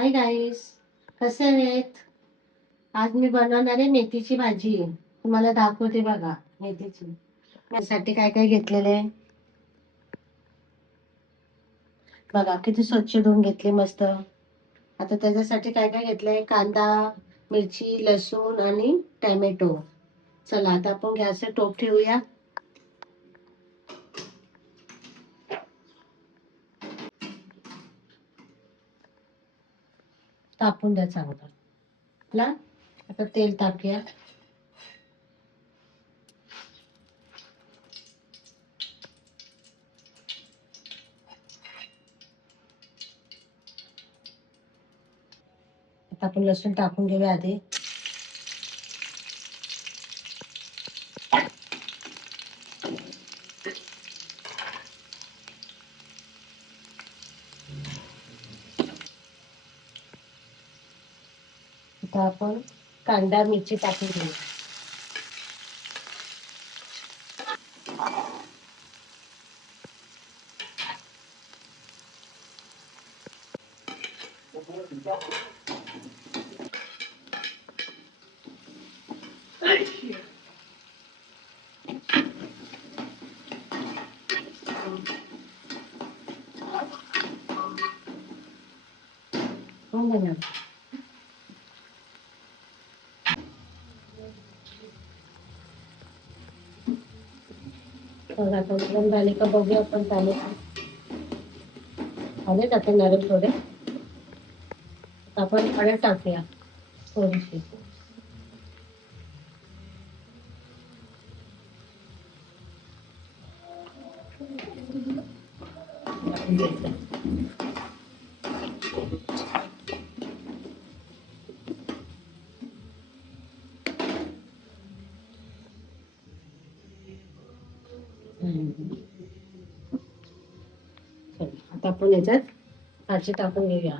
Hi guys, कसे आहेत? आज मी बनवणार आहे मेथीची भाजी. तुम्हाला दाखवते बघा मेथीची. त्यासाठी काय काय घेतलेले आहे बघा, किती स्वच्छ धुवून घेतले मस्त. आता त्याच्यासाठी काय काय घेतलंय: कांदा, मिरची, लसूण आणि टोमॅटो. चला आता आपण गॅसवर टोप ठेवूया. तापून द्या चांगलं. आता तेल टाकूया. आता आपण लसूण टाकून घेऊया आधी. आता आपण कांदा मिरची टाकून घेऊया. आता गरम झाले का बघूया आपण. चालेल आलेच आता नरम थोडे. आपण हळद टाकूया थोडीशी. आता आपण याच्यात भाजी टाकून घेऊया.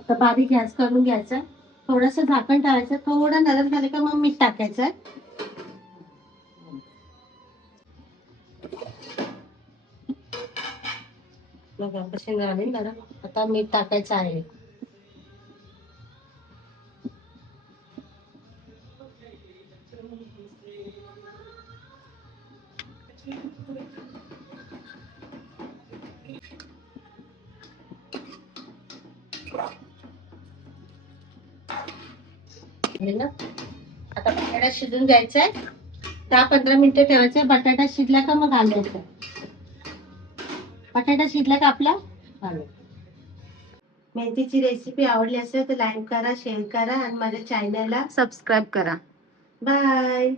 आता बारीक गॅस करून घ्यायचा. थोडस झाकण टाकायचं. थोडं नरम झालं का मग मीठ टाकायचं. बघा कसे झाले नरम. आता मीठ टाकायचं आहे. आता बटाटा शिजून द्यायचाय. 10-15 मिनिटं ठेवायचं. बटाटा शिजला का मग घालायचा. बटाटा शिजला का आपला घालायचा. मेथीची रेसिपी आवडली असेल तर लाईक करा, शेअर करा आणि माझ्या चॅनलला सबस्क्राईब करा. बाय.